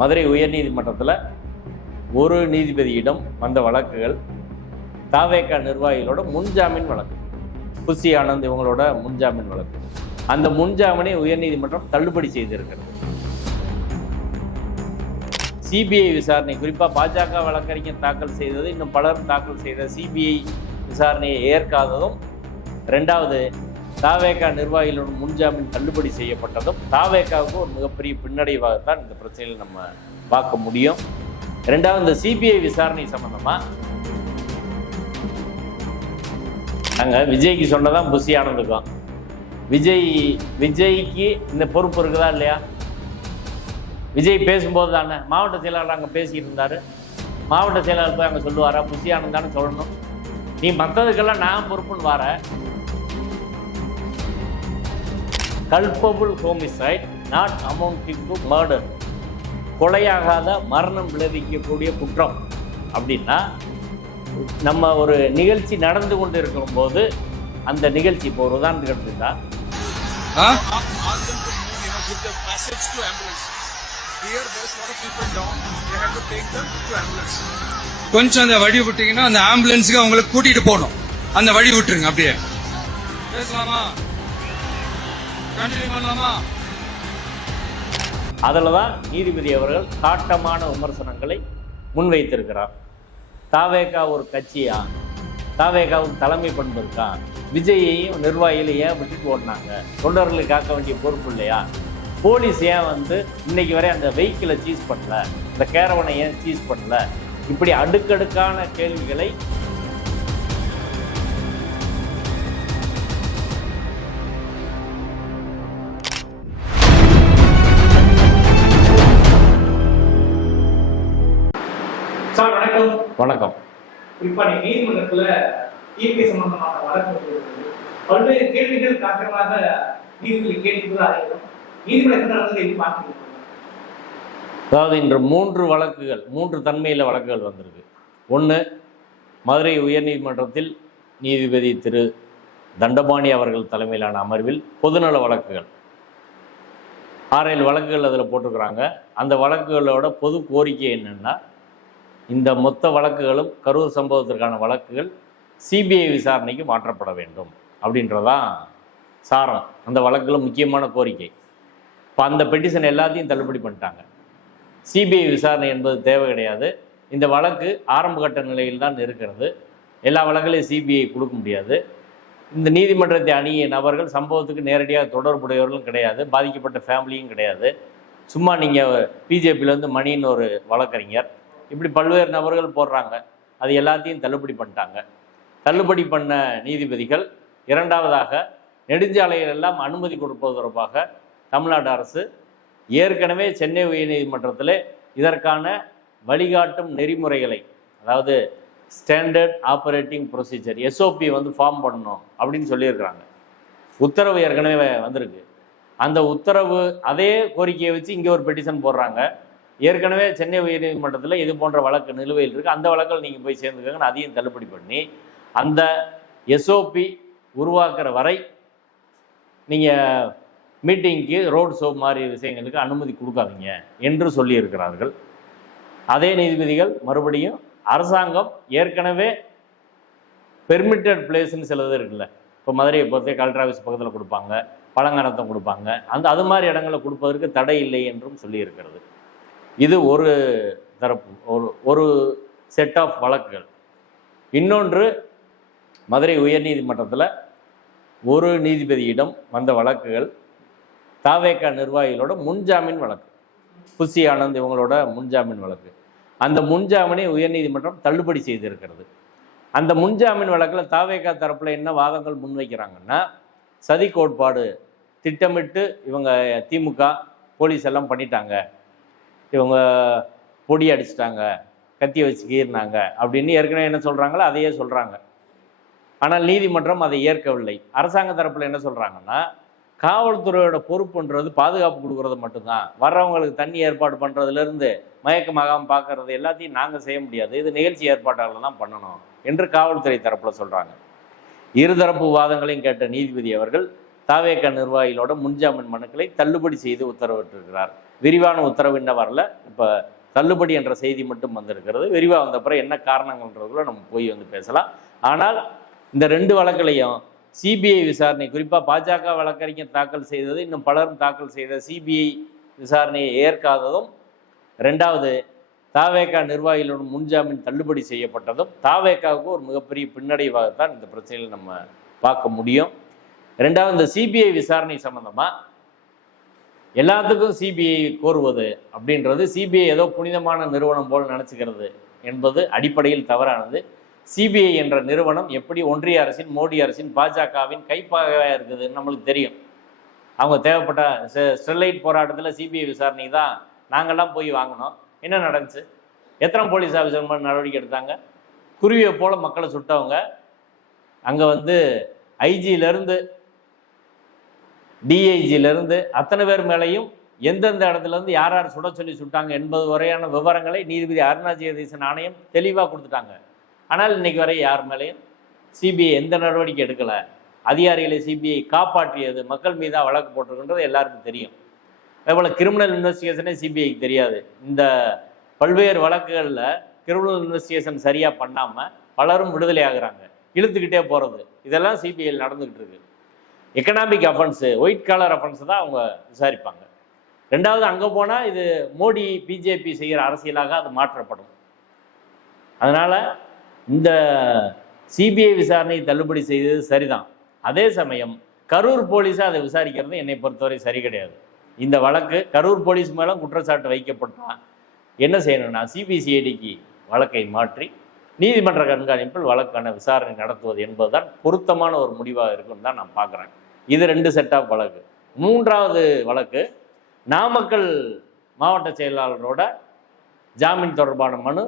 மதுரை உயர்நீதிமன்றத்தில் ஒரு நீதிபதியிடம் வந்த வழக்குகள் தாவேக்கா நிர்வாகிகளோட முன்ஜாமீன் வழக்கு புசி ஆனந்த் இவங்களோட முன்ஜாமீன் வழக்கு. அந்த முன்ஜாமீனை உயர்நீதிமன்றம் தள்ளுபடி செய்திருக்கிறது. சிபிஐ விசாரணை குறிப்பாக பாஜக வழக்கறிஞர் தாக்கல் செய்தது இன்னும் பலரும் தாக்கல் செய்த சிபிஐ விசாரணையை ஏற்காததும் ரெண்டாவது தாவேகா நிர்வாகிகளுடன் முன்ஜாமீன் தள்ளுபடி செய்யப்பட்டதும் தாவேகாவுக்கு ஒரு மிகப்பெரிய பின்னடைவாக தான் இந்த பிரச்சனையில் நம்ம பார்க்க முடியும். ரெண்டாவது இந்த சிபிஐ விசாரணை சம்பந்தமா? நாங்கள் விஜய்க்கு சொன்னதான் புசி ஆனந்துக்கும் விஜய் விஜய்க்கு இந்த பொறுப்பு இருக்குதா இல்லையா? விஜய் பேசும்போது தானே மாவட்ட செயலாளர் அங்கே பேசிக்கிட்டு இருந்தாரு. மாவட்ட செயலாளர் போய் அங்கே சொல்லுவாரா புசி ஆனந்தான்னு சொல்லணும். நீ மற்றதுக்கெல்லாம் நான் பொறுப்புன்னு வர. Culpable homicide not amounting to murder கொலையாகாத மரணம் விளைவிக்கக்கூடிய குற்றம். அப்படின்னா நம்ம ஒரு நிகழ்ச்சி நடந்து கொண்டு இருக்கும் போது அந்த நிகழ்ச்சி இப்போ ஒரு உதாரணத்துக்கு எடுத்துக்கிட்டா கொஞ்சம் அந்த வழி விட்டீங்கன்னா அந்த ஆம்புலன்ஸுக்கு அவங்களை கூட்டிட்டு போகணும். அந்த வழி விட்டுருங்க அப்படியே. பேசலாமா? அதில் தான் நீதிபதி அவர்கள் காட்டமான விமர்சனங்களை முன்வைத்திருக்கிறார். தாவேகா ஒரு கட்சியா? தாவேகாவுக்கு தலைமை பண்பு இருக்கா விஜயையும் நிர்வாகிகளை ஏன் விட்டுட்டு ஓடினாங்க தொண்டர்களை காக்க வேண்டிய பொறுப்பு இல்லையா? போலீஸ் ஏன் வந்து இன்னைக்கு வரை அந்த வெஹிக்கிளை சீஸ் பண்ணல? இந்த கேரவனை ஏன் சீஸ் பண்ணல? இப்படி அடுக்கடுக்கான கேள்விகளை வணக்கம். வணக்கம் குறிப்பா நீங்க நீதிமன்றத்துல இயற்கை சம்பந்தமான வழக்கு ஒன்று இருக்குது. பல்வேறு கேள்விகள் காரணமாக நீதிபதி கேட்டுக்கொள்ள அறிகிறோம் நீதிமன்றம் என்ன நடந்தது எப்படி பார்க்கிறீங்க அதாவது இன்று மூன்று வழக்குகள் மூன்று தன்மையில் வழக்குகள் வந்திருக்கு. ஒன்று மதுரை உயர்நீதிமன்றத்தில் நீதிபதி திரு. தண்டபாணி அவர்கள் தலைமையிலான அமர்வில் பொதுநல வழக்குகள். ஆறேழு வழக்குகள் அதில் போட்டிருக்கிறாங்க. அந்த வழக்குகளோட பொது கோரிக்கை என்னென்னா இந்த மொத்த வழக்குகளும் கரூர் சம்பவத்திற்கான வழக்குகள் சிபிஐ விசாரணைக்கு மாற்றப்பட வேண்டும் அப்படின்றதான் சாரம். அந்த வழக்கில் முக்கியமான கோரிக்கை. இப்போ அந்த பெட்டிஷன் எல்லாத்தையும் தள்ளுபடி பண்ணிட்டாங்க. சிபிஐ விசாரணை என்பது தேவை கிடையாது. இந்த வழக்கு ஆரம்ப கட்ட நிலையில் தான் இருக்கிறது. எல்லா வழக்குகளையும் சிபிஐ கொடுக்க முடியாது. இந்த நீதிமன்றத்தை அணிய நபர்கள் சம்பவத்துக்கு நேரடியாக தொடர்புடையவர்களும் கிடையாது. பாதிக்கப்பட்ட ஃபேமிலியும் கிடையாது. சும்மா நீங்கள் பிஜேபியிலேருந்து மணின்னு ஒரு வழக்கறிஞர் இப்படி பல்வேறு நபர்கள் போடுறாங்க. அது எல்லாத்தையும் தள்ளுபடி பண்ணிட்டாங்க. தள்ளுபடி பண்ண நீதிபதிகள் இரண்டாவதாக நெடுஞ்சாலைகள் எல்லாம் அனுமதி கொடுப்பது தொடர்பாக தமிழ்நாடு அரசு ஏற்கனவே சென்னை உயர்நீதிமன்றத்தில் இதற்கான வழிகாட்டும் நெறிமுறைகளை அதாவது ஸ்டாண்டர்ட் ஆப்ரேட்டிங் ப்ரொசீஜர் எஸ்ஓபி வந்து ஃபார்ம் பண்ணணும் அப்படின்னு சொல்லியிருக்கிறாங்க. உத்தரவு ஏற்கனவே வந்திருக்கு. அந்த உத்தரவு அதே கோரிக்கையை வச்சு இங்கே ஒரு பெட்டிஷன் போடுறாங்க. ஏற்கனவே சென்னை உயர்நீதிமன்றத்தில் இது போன்ற வழக்கு நிலுவையில் இருக்குது அந்த வழக்கில் நீங்கள் போய் சேர்ந்துக்கங்கன்னு அதையும் தள்ளுபடி பண்ணி அந்த எஸ்ஓபி உருவாக்குற வரை நீங்கள் மீட்டிங்க்கு ரோட் ஷோ மாதிரி விஷயங்களுக்கு அனுமதி கொடுக்காதீங்க என்று சொல்லியிருக்கிறார்கள். அதே நீதிபதிகள் மறுபடியும் அரசாங்கம் ஏற்கனவே பெர்மிட்டட் பிளேஸ்னு சிலது இருக்குல்ல. இப்போ மதுரையை பொறுத்தே கலெக்டர் ஆஃபீஸ் பக்கத்தில் கொடுப்பாங்க பழங்கனத்தம் கொடுப்பாங்க. அந்த அது மாதிரி இடங்களை கொடுப்பதற்கு தடை இல்லை என்றும் சொல்லியிருக்கிறது. இது ஒரு தரப்பு ஒரு ஒரு செட் ஆஃப் வழக்குகள். இன்னொன்று மதுரை உயர்நீதிமன்றத்தில் ஒரு நீதிபதியிடம் வந்த வழக்குகள் தாவேக்கா நிர்வாகிகளோட முன்ஜாமீன் வழக்கு புசி ஆனந்த் இவங்களோட முன்ஜாமீன் வழக்கு. அந்த முன்ஜாமீனை உயர்நீதிமன்றம் தள்ளுபடி செய்திருக்கிறது. அந்த முன்ஜாமீன் வழக்கில் தாவேக்கா தரப்பில் என்ன வாதங்கள் முன்வைக்கிறாங்கன்னா சதி கோட்பாடு திட்டமிட்டு இவங்க திமுக போலீஸ் எல்லாம் பண்ணிட்டாங்க. இவங்க பொடி அடிச்சிட்டாங்க கத்தி வச்சு கீறினாங்க அப்படின்னு ஏற்கனவே என்ன சொல்கிறாங்களோ அதையே சொல்கிறாங்க ஆனால் நீதிமன்றம் அதை ஏற்கவில்லை. அரசாங்க தரப்பில் என்ன சொல்கிறாங்கன்னா காவல்துறையோட பொறுப்புன்றது பாதுகாப்பு கொடுக்கறது மட்டும்தான். வர்றவங்களுக்கு தண்ணி ஏற்பாடு பண்ணுறதுலேருந்து மயக்கமாகாமல் பார்க்கறது எல்லாத்தையும் நாங்கள் செய்ய முடியாது. இது நிகழ்ச்சி ஏற்பாட்டாளர் தான் பண்ணணும் என்று காவல்துறை தரப்பில் சொல்கிறாங்க இருதரப்பு வாதங்களையும் கேட்ட நீதிபதி அவர்கள் தாவேக நிர்வாகிகளோட முன்ஜாமீன் மனுக்களை தள்ளுபடி செய்து உத்தரவிட்டிருக்கிறார். விரிவான உத்தரவு இன்னும் வரல. இப்போ தள்ளுபடி என்ற செய்தி மட்டும் வந்திருக்கிறது. விரிவாக வந்த பிறகு என்ன காரணங்கள்ன்றதுக்குள்ள நம்ம போய் வந்து பேசலாம். ஆனால் இந்த ரெண்டு வழக்குலையும் சிபிஐ விசாரணை குறிப்பாக பாஜக வழக்கறிஞர் தாக்கல் செய்தது இன்னும் பலரும் தாக்கல் செய்த சிபிஐ விசாரணையை ஏற்காததும் ரெண்டாவது தாவேக்கா நிர்வாகிகளோட முன்ஜாமீன் தள்ளுபடி செய்யப்பட்டதும் தாவேகாவுக்கு ஒரு மிகப்பெரிய பின்னடைவாகத்தான் இந்த பிரச்சனையில் நம்ம பார்க்க முடியும். ரெண்டாவது இந்த சிபிஐ விசாரணை சம்மந்தமாக எல்லாத்துக்கும் சிபிஐ கோருவது அப்படின்றது சிபிஐ ஏதோ புனிதமான நிறுவனம் போல் நினச்சிக்கிறது என்பது அடிப்படையில் தவறானது. சிபிஐ என்ற நிறுவனம் எப்படி ஒன்றிய அரசின் மோடி அரசின் பாஜகவின் கைப்பாக இருக்குதுன்னு நம்மளுக்கு தெரியும். அவங்க தேவைப்பட்ட ஸ்டெர்லைட் போராட்டத்தில் சிபிஐ விசாரணை தான் நாங்கள்லாம் போய் வாங்கினோம். என்ன நடந்துச்சு? எத்தனை போலீஸ் ஆஃபீஸர் மாதிரி நடவடிக்கை எடுத்தாங்க? குருவியை போல மக்களை சுட்டவங்க. அங்கே வந்து ஐஜியிலேருந்து டிஐஜியிலேருந்து அத்தனை பேர் மேலேயும் எந்தெந்த இடத்துல இருந்து யார் யார் சுட சொல்லி சுட்டாங்க என்பது வரையான விவரங்களை நீதிபதி அருணா ஆணையம் தெளிவாக கொடுத்துட்டாங்க. ஆனால் இன்னைக்கு வரை யார் மேலேயும் சிபிஐ எந்த நடவடிக்கை எடுக்கலை. அதிகாரிகளை சிபிஐ காப்பாற்றியது மக்கள் மீதாக வழக்கு போட்டிருக்குன்றது எல்லாருக்கும் தெரியும். அதேபோல் கிரிமினல் இன்வெஸ்டிகேஷனே சிபிஐக்கு தெரியாது. இந்த பல்வேறு வழக்குகளில் கிரிமினல் இன்வெஸ்டிகேஷன் சரியாக பண்ணாமல் பலரும் விடுதலை ஆகுறாங்க. இழுத்துக்கிட்டே போகிறது இதெல்லாம் சிபிஐயில் நடந்துக்கிட்டு இருக்கு. Economic offence white collar offence தான் அவங்க விசாரிப்பாங்க. ரெண்டாவது அங்கே போனால் இது மோடி பிஜேபி செய்கிற அரசியலாக அது மாற்றப்படும். அதனால் இந்த சிபிஐ விசாரணையை தள்ளுபடி செய்தது சரிதான். அதே சமயம் கரூர் போலீஸாக அதை விசாரிக்கிறது என்னை பொறுத்தவரை சரி கிடையாது. இந்த வழக்கு கரூர் போலீஸ் மேலே குற்றச்சாட்டு வைக்கப்பட்டால் என்ன செய்யணும்னா சிபிசிஐடிக்கு வழக்கை மாற்றி நீதிமன்ற கண்காணிப்பில் வழக்கான விசாரணை நடத்துவது என்பதுதான் பொருத்தமான ஒரு முடிவாக இருக்கும்னு தான் நான் பார்க்குறேன். இது ரெண்டு செட் ஆஃப் வழக்கு. மூன்றாவது வழக்கு நாமக்கல் மாவட்ட செயலாளரோட ஜாமீன் தொடர்பான மனு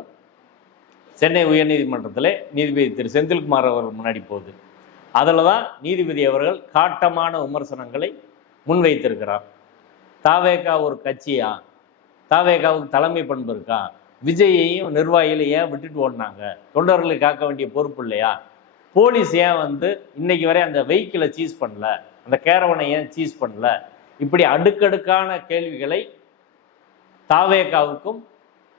சென்னை உயர்நீதிமன்றத்தில் நீதிபதி திரு. செந்தில்குமார் அவர்கள் முன்னாடி போகுது. அதில் தான் நீதிபதி அவர்கள் காட்டமான விமர்சனங்களை முன்வைத்திருக்கிறார். தாவேகா ஒரு கட்சியா? தாவேகாவுக்கு தலைமை பண்பு இருக்கா? விஜயையும் நிர்வாகிகளை ஏன் விட்டுட்டு ஓடினாங்க? தொண்டர்களை காக்க வேண்டிய பொறுப்பு இல்லையா? போலீஸ் ஏன் வந்து இன்னைக்கு வரை அந்த வெஹிக்கிளை சீஸ் பண்ணல? அந்த கேரவனை ஏன் சீஸ் பண்ணல? இப்படி அடுக்கடுக்கான கேள்விகளை தாவேக்காவுக்கும்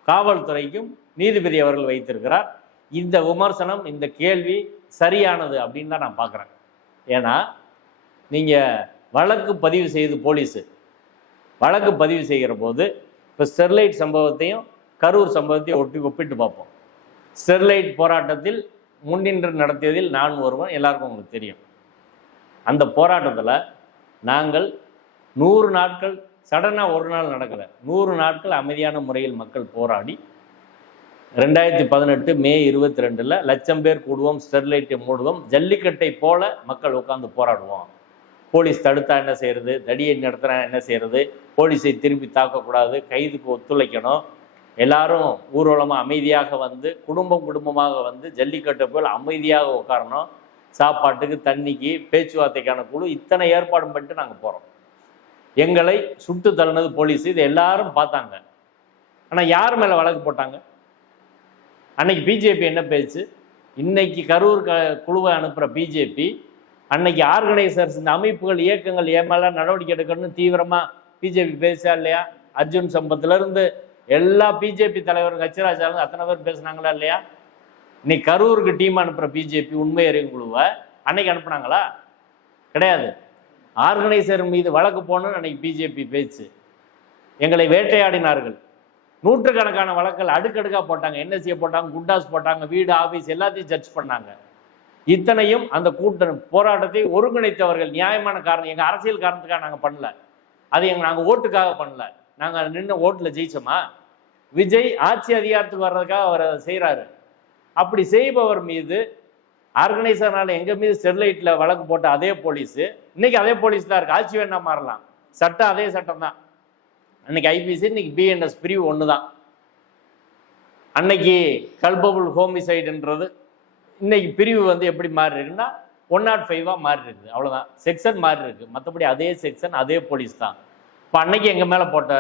காவல்துறைக்கும் நீதிபதி அவர்கள் வைத்திருக்கிறார். இந்த விமர்சனம் இந்த கேள்வி சரியானது அப்படின்னு தான் நான் பார்க்குறேன். ஏன்னா நீங்கள் வழக்கு பதிவு செய்து போலீஸு. வழக்கு பதிவு செய்கிற போது இப்போ ஸ்டெர்லைட் சம்பவத்தையும் கரூர் சம்பவத்தை ஒட்டி ஒப்பிட்டு பார்ப்போம். ஸ்டெர்லைட் போராட்டத்தில் முன்னின்று நடத்தியதில் நான் ஒருவன் எல்லாருக்கும் உங்களுக்கு தெரியும். அந்த போராட்டத்தில் நாங்கள் நூறு நாட்கள் சடனாக ஒரு நாள் நடக்கலை. நூறு நாட்கள் அமைதியான முறையில் மக்கள் போராடி ரெண்டாயிரத்தி பதினெட்டு மே இருபத்தி ரெண்டில் லட்சம் பேர் கூடுவோம் ஸ்டெர்லைட்டை மூடுவோம் ஜல்லிக்கட்டை போல மக்கள் உட்காந்து போராடுவோம். போலீஸ் தடுத்தா என்ன செய்யறது? தடியை நடத்தினா என்ன செய்யறது? போலீஸை திரும்பி தாக்கக்கூடாது கைதுக்கு ஒத்துழைக்கணும். எல்லாரும் ஊர்வலமாக அமைதியாக வந்து குடும்பம் குடும்பமாக வந்து ஜல்லிக்கட்டை போல் அமைதியாக உட்காரணும். சாப்பாட்டுக்கு தண்ணிக்கு பேச்சுவார்த்தைக்கான குழு இத்தனை ஏற்பாடும் பண்ணிட்டு நாங்கள் போகிறோம் எங்களை சுட்டு தள்ளினது போலீஸ். இது எல்லாரும் பார்த்தாங்க. ஆனால் யார் மேலே வழக்கு போட்டாங்க? அன்னைக்கு பிஜேபி என்ன பேச்சு? இன்னைக்கு கரூர் க குழுவை அனுப்புகிற பிஜேபி அன்னைக்கு ஆர்கனைசர்ஸ் இந்த அமைப்புகள் இயக்கங்கள் ஏன் மேலே நடவடிக்கை எடுக்கணும்னு தீவிரமாக பிஜேபி பேசா இல்லையா? அர்ஜுன் சம்பத்துலேருந்து எல்லா பிஜேபி தலைவர் கச்சிராஜாலும் அத்தனை பேர் பேசுனாங்களா இல்லையா? இன்னைக்கு கரூருக்கு டீம் அனுப்புகிற பிஜேபி உண்மை அறிவு குழுவை அன்னைக்கு அனுப்புனாங்களா? கிடையாது. ஆர்கனைசர் மீது வழக்கு போகணும்னு அன்னைக்கு பிஜேபி பேச்சு. எங்களை வேட்டையாடினார்கள். நூற்றுக்கணக்கான வழக்குகள் அடுக்கடுக்காக போட்டாங்க. என்எஸ்சியை போட்டாங்க குண்டாஸ் போட்டாங்க வீடு ஆஃபீஸ் எல்லாத்தையும் ஜட்ஜ் பண்ணாங்க. இத்தனையும் அந்த கூட்ட போராட்டத்தை ஒருங்கிணைத்தவர்கள் நியாயமான காரணம் எங்கள் அரசியல் காரணத்துக்காக நாங்கள் பண்ணல. அது எங்கள் நாங்கள் ஓட்டுக்காக பண்ணல. நாங்கள் நின்று ஓட்டில் ஜெயிச்சோமா? விஜய் ஆட்சி அதிகாரத்துக்கு வர்றதுக்காக அவர் அதை செய்கிறாரு அப்படி செய்பவர் மீது ஆர்கனைசர்னால எங்கள் மீது ஸ்டெர்லைட்டில் வழக்கு போட்ட அதே போலீஸு இன்னைக்கு அதே போலீஸ் தான் இருக்குது ஆட்சி வேணா மாறலாம். சட்டம் அதே சட்டம் தான். அன்னைக்கு ஐபிசி இன்னைக்கு பிஎன்எஸ் பிரிவு ஒன்று தான் அன்னைக்கு கல்பபுள் ஹோமிசைடுன்றது இன்னைக்கு பிரிவு வந்து எப்படி மாறி இருக்குன்னா ஒன் நாட் ஃபைவாக மாறி இருக்குது. அவ்வளோதான் செக்ஷன் மாறி இருக்கு. மற்றபடி அதே செக்ஷன் அதே போலீஸ் தான். இப்போ அன்னைக்கு எங்கள் மேலே போட்ட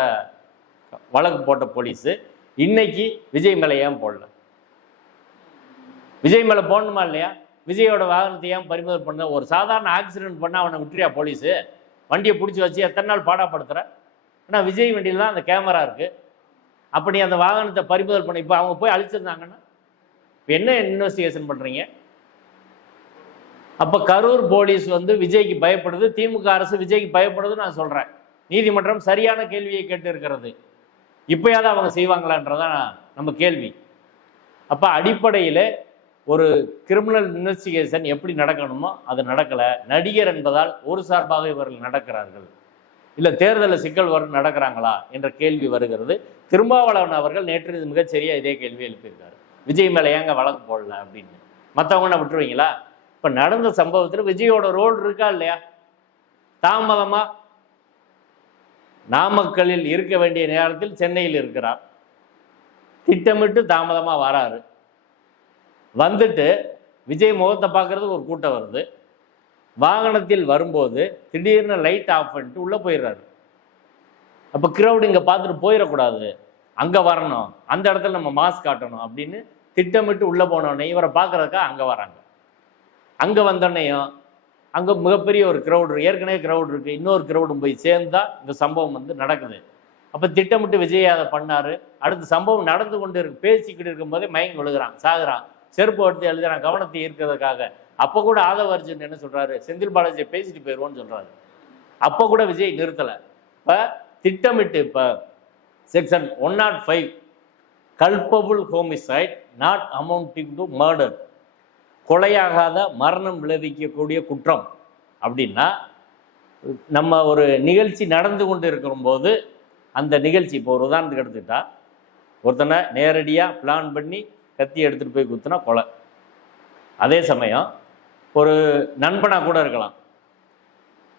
வழக்கு போட்ட போலீஸு இன்னைக்கு விஜய் மேலே ஏன் போடல? விஜய் மேலே போடணுமா இல்லையா? விஜயோட வாகனத்தை ஏன் பறிமுதல் பண்ண ஒரு சாதாரண ஆக்சிடென்ட் பண்ண அவனை விட்டுறியா போலீஸு? வண்டியை பிடிச்சி வச்சு எத்தனை நாள் பாடாப்படுத்துற? ஆனால் விஜய் வண்டியில் தான் அந்த கேமரா இருக்குது அப்படி அந்த வாகனத்தை பறிமுதல் பண்ணி இப்போ அவங்க போய் அழிச்சிருந்தாங்கன்னா இப்போ என்ன இன்வெஸ்டிகேஷன் பண்ணுறீங்க அப்போ கரூர் போலீஸ் வந்து விஜய்க்கு பயப்படுது திமுக அரசு விஜய்க்கு பயப்படுதுன்னு நான் சொல்கிறேன் நீதிமன்றம் சரியான கேள்வியை கேட்டு இருக்கிறது இப்போயாவது அவங்க செய்வாங்களான்றதான் நம்ம கேள்வி. அப்போ அடிப்படையில் ஒரு கிரிமினல் இன்வெஸ்டிகேஷன் எப்படி நடக்கணுமோ அது நடக்கலை. நடிகர் என்பதால் ஒரு சார்பாக இவர்கள் நடக்கிறார்கள். இல்லை தேர்தலில் சிக்கல் வரும் நடக்கிறாங்களா என்ற கேள்வி வருகிறது. திருமாவளவன் அவர்கள் நேற்று மிகச்சரியாக இதே கேள்வி எழுப்பியிருக்காரு. விஜய் மேலே ஏங்க வழக்கு போடல அப்படின்னு. மற்றவங்க விட்டுருவீங்களா? இப்போ நடந்த சம்பவத்தில் விஜயோட ரோல் இருக்கா இல்லையா? தாமதமாக நாமக்கல்லில் இருக்க வேண்டிய நேரத்தில் சென்னையில் இருக்கிறார். திட்டமிட்டு தாமதமாக வராரு. வந்துட்டு விஜய் முகத்தை பார்க்குறதுக்கு ஒரு கூட்டம் வருது. வாகனத்தில் வரும்போது திடீர்னு லைட் ஆஃப் பண்ணிட்டு உள்ளே போயிடுறாரு. அப்போ கிரௌட் இங்கே பார்த்துட்டு போயிடக்கூடாது. அங்கே வரணும். அந்த இடத்துல நம்ம மாஸ்க் காட்டணும் அப்படின்னு திட்டமிட்டு உள்ளே போனோடனே இவரை பார்க்குறதுக்காக அங்கே வராங்க. அங்கே வந்தோடனேயும் அங்கே மிகப்பெரிய ஒரு க்ரௌடு ஏற்கனவே க்ரௌட் இருக்குது இன்னொரு க்ரௌடும் போய் சேர்ந்தா இந்த சம்பவம் வந்து நடக்குது. அப்போ திட்டமிட்டு விஜய் அதை பண்ணார். அடுத்த சம்பவம் நடந்து கொண்டு இருக்கு. பேசிக்கிட்டு இருக்கும்போதே மயங்கி விழுகிறான். சாகுறான். செருப்பு எடுத்து எழுதுறான் கவனத்தை ஈர்க்கிறதுக்காக. அப்போ கூட ஆதவ அர்ஜுன் என்ன சொல்கிறாரு செந்தில் பாலாஜியை பேசிட்டு போயிடுவோன்னு சொல்கிறாரு அப்போ கூட விஜய் நிறுத்தலை. இப்போ திட்டமிட்டு இப்போ section one nought five. Culpable homicide not amounting to murder கொலையாகாத மரணம் விளைவிக்கக்கூடிய குற்றம். அப்படின்னா நம்ம ஒரு நிகழ்ச்சி நடந்து கொண்டு இருக்கும்போது அந்த நிகழ்ச்சி இப்போ ஒரு உதாரணத்துக்கு எடுத்துக்கிட்டா ஒருத்தனை நேரடியாக பிளான் பண்ணி கத்தி எடுத்துகிட்டு போய் குத்துனா கொலை. அதே சமயம் ஒரு நண்பனாக கூட இருக்கலாம்.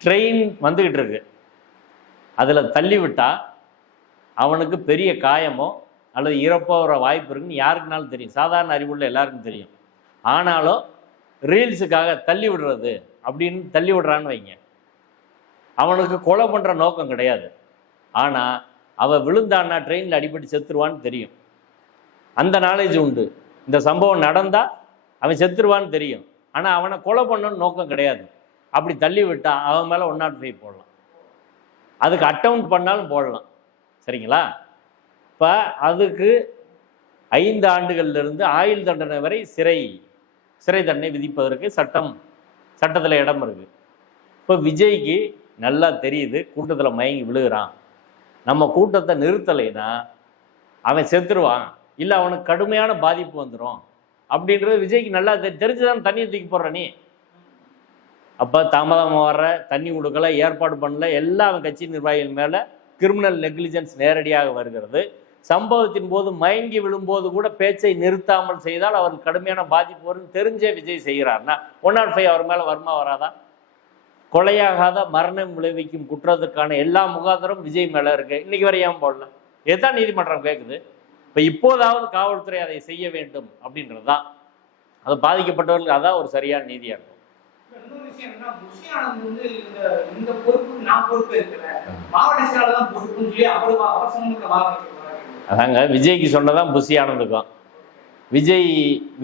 ட்ரெயின் வந்துக்கிட்டு இருக்கு. அதில் தள்ளி விட்டால் அவனுக்கு பெரிய காயமோ அல்லது இறப்போ வர வாய்ப்பு இருக்குன்னு யாருக்குனாலும் தெரியும். சாதாரண அறிவுள்ள எல்லாருக்கும் தெரியும். ஆனாலும் ரீல்ஸுக்காக தள்ளி விடுறது அப்படின்னு தள்ளி விடுறான்னு வைங்க. அவனுக்கு கொலை பண்ணுற நோக்கம் கிடையாது. ஆனால் அவன் விழுந்தான்னா ட்ரெயினில் அடிபட்டு செத்துருவான்னு தெரியும். அந்த நாலேஜ் உண்டு. இந்த சம்பவம் நடந்தால் அவன் செத்துருவான்னு தெரியும். ஆனால் அவனை கொலை பண்ணணும்னு நோக்கம் கிடையாது. அப்படி தள்ளி விட்டால் அவன் மேலே ஒன் நாட் ஃபைவ் போடலாம். அதுக்கு அட்டவுண்ட் பண்ணாலும் போடலாம். சரிங்களா? இப்போ அதுக்கு ஐந்து ஆண்டுகள்லேருந்து ஆயுள் தண்டனை வரை சிறை. சிறை தண்டனை விதிப்பதற்கு சட்டம் சட்டத்தில் இடம் இருக்கு. இப்போ விஜய்க்கு நல்லா தெரியுது கூட்டத்தில் மயங்கி விழுகிறான். நம்ம கூட்டத்தை நிறுத்தலைன்னா அவன் செத்துருவான். இல்லை அவனுக்கு கடுமையான பாதிப்பு வந்துடும் அப்படின்றது விஜய்க்கு நல்லா தெரி தெரிஞ்சுதான் தண்ணியை தூக்கி போடுற நீ. அப்போ தாமதமாக வர்ற தண்ணி கொடுக்கல ஏற்பாடு பண்ணல எல்லா அவன் கட்சி நிர்வாகிகள் மேலே கிரிமினல் நெக்லிஜென்ஸ் நேரடியாக வருகிறது. சம்பவத்தின் போது மயங்கி விழும்போது கூட பேச்சை நிறுத்தாமல் செய்தால் அவருக்கு கடுமையான பாதிப்பு வரும் தெரிஞ்சே விஜய் செய்கிறார்னா ஒன் நாட் ஃபைவ் அவர் மேலே வருமா வராதா? கொலையாகாத மரணம் விளைவிக்கும் குற்றத்துக்கான எல்லா முகாந்திரம் விஜய் மேலே இருக்கு. இன்னைக்கு வரை ஏன் போடல? இதுதான் நீதிமன்றம் கேட்குது இப்போ இப்போதாவது காவல்துறை அதை செய்ய வேண்டும் அப்படின்றது தான் அது பாதிக்கப்பட்டவர்களுக்கு அதான் ஒரு சரியான நீதியாக இருக்கும் இன்னொரு விஷயம் என்னன்னா புஷி ஆனந்த் வந்து இந்த இந்த பொறுப்பு நான் பொறுப்பு இருக்கிறேன் மாவட்ட செயலாளர் தான் பொறுப்புன்னு சொல்லி அவரு வா- அதாங்க விஜய்க்கு சொன்னதான் புஷி ஆனந்துக்கும் விஜய்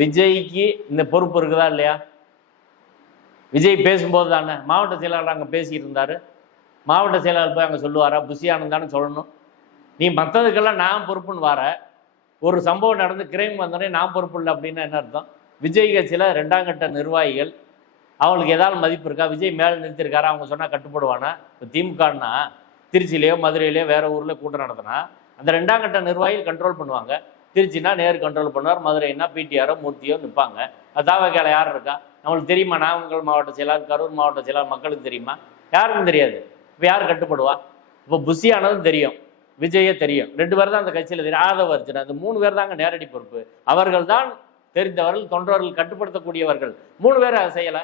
விஜய்க்கு இந்த பொறுப்பு இருக்குதா இல்லையா? விஜய் பேசும்போது தானே மாவட்ட செயலாளர் அங்கே பேசிக்கிட்டு இருந்தார். மாவட்ட செயலாளர் போய் அங்கே சொல்லுவாரா புஷி ஆனந்தான்னு சொல்லணும். நீ மற்றதுக்கெல்லாம் நான் பொறுப்புன்னு வர. ஒரு சம்பவம் நடந்து கிரைம் வந்தோடனே நான் பொறுப்பு இல்லை அப்படின்னா என்ன அர்த்தம்? விஜய் கட்சியில் ரெண்டாம் கட்ட நிர்வாகிகள் அவங்களுக்கு ஏதாவது மதிப்பு இருக்கா? விஜய் மேலே நிறுத்திருக்காரா அவங்க சொன்னால் கட்டுப்படுவானா? இப்போ திமுகன்னா திருச்சியிலையோ மதுரையிலையோ வேறு ஊரில் கூட்டம் நடத்தினா அந்த ரெண்டாம் கட்ட நிர்வாகிகள் கண்ட்ரோல் பண்ணுவாங்க. திருச்சினா நேரு கண்ட்ரோல் பண்ணுவார் மதுரைனா பிடிஆரோ மூர்த்தியோ நிற்பாங்க. தாவக்கால யார் இருக்கா? நம்மளுக்கு தெரியுமா? நாமக்கல் மாவட்ட செயலாளர் கரூர் மாவட்ட செயலாளர் மக்களுக்கு தெரியுமா? யாருக்கும் தெரியாது. இப்போ யார் கட்டுப்படுவா? இப்போ புஷியானதும் தெரியும். விஜயே தெரியும். ரெண்டு பேர் தான் அந்த கட்சியில் தெரியும். ஆதவ அர்ஜுன் அந்த மூணு பேர் தாங்க நேரடி பொறுப்பு. அவர்கள் தான் தெரிந்தவர்கள் தொண்டர்கள் கட்டுப்படுத்தக்கூடியவர்கள். மூணு பேர் அதை செய்யலை.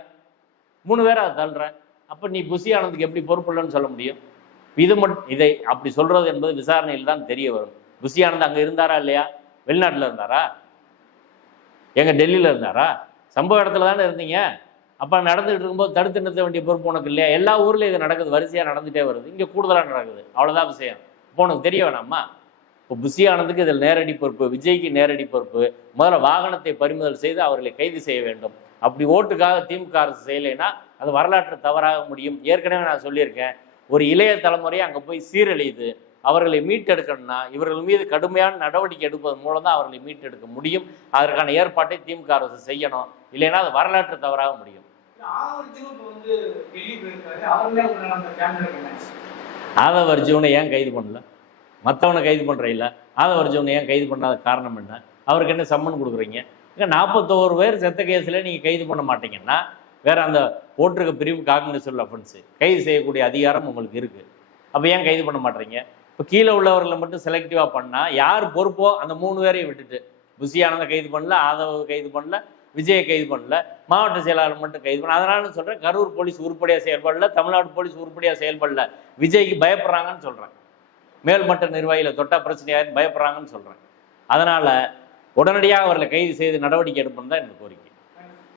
மூணு பேரை அதை தள்ளுறேன் அப்போ நீ புஷி எப்படி பொறுப்பு இல்லைன்னு சொல்ல முடியும்? இது மட்டும் இதை அப்படி சொல்றது என்பது விசாரணையில் தான் தெரிய வரும். புஷி அங்கே இருந்தாரா இல்லையா? வெளிநாட்டில் இருந்தாரா? எங்க டெல்லியில் இருந்தாரா? சம்பவ இடத்துல தானே இருந்தீங்க. அப்போ நடந்துகிட்டு இருக்கும்போது தடுத்து நிறுத்த வேண்டிய பொறுப்பு உனக்கு இல்லையா? எல்லா ஊர்லேயும் இது நடக்குது வரிசையாக நடந்துகிட்டே வருது. இங்கே கூடுதலாக நடக்குது. அவ்வளோதான் விஷயம். இப்போ உனக்கு தெரிய வேணாமா? இப்போ புஷி ஆனந்துக்கு இதில் நேரடி பொறுப்பு விஜய்க்கு நேரடி பொறுப்பு. முதல்ல வாகனத்தை பறிமுதல் செய்து அவர்களை கைது செய்ய வேண்டும். அப்படி ஓட்டுக்காக திமுக அரசு செய்யலைன்னா அது வரலாற்று தவறாக முடியும். ஏற்கனவே நான் சொல்லியிருக்கேன். ஒரு இளைய தலைமுறை அங்கே போய் சீரழியுது. அவர்களை மீட்டெடுக்கணும்னா இவர்கள் மீது கடுமையான நடவடிக்கை எடுப்பதன் மூலம் தான் அவர்களை மீட்டெடுக்க முடியும். அதற்கான ஏற்பாட்டை திமுக அரசு செய்யணும். இல்லைன்னா அது வரலாற்று தவறாக முடியும். ஆதவ அர்ஜுனை ஏன் கைது பண்ணல? மற்றவனை கைது பண்ணுற இல்லை. ஆதவ அர்ஜுனை ஏன் கைது பண்ணாத காரணம் என்ன? அவருக்கு என்ன சம்மன் கொடுக்குறீங்க? இங்கே நாற்பத்தோரு பேர் செத்த கேஸில் நீங்கள் கைது பண்ண மாட்டீங்கன்னா வேற அந்த ஓட்டுருக்க பிரிவு காக்னிசல் அஃபென்ஸு கைது செய்யக்கூடிய அதிகாரம் உங்களுக்கு இருக்குது அப்போ ஏன் கைது பண்ண மாட்டீங்க? இப்போ கீழே உள்ளவர்களை மட்டும் செலக்டிவாக பண்ணால் யார் பொறுப்போ அந்த மூணு பேரையும் விட்டுட்டு. புசி கைது பண்ணல ஆதவ கைது பண்ணல விஜயை கைது பண்ணல மாவட்ட செயலாளர் மட்டும் கைது பண்ணல அதனால சொல்கிறேன் கரூர் போலீஸ் உருப்படியாக செயல்படல தமிழ்நாடு போலீஸ் உருப்படியாக செயல்படல. விஜய்க்கு பயப்படுறாங்கன்னு சொல்கிறேன் மேல்மட்ட நிர்வாகியில் தொட்டா பிரச்சனையாக பயப்படுறாங்கன்னு சொல்கிறேன் அதனால் உடனடியாக அவர்களை கைது செய்து நடவடிக்கை எடுப்பணும் தான் எனக்கு கோரிக்கை.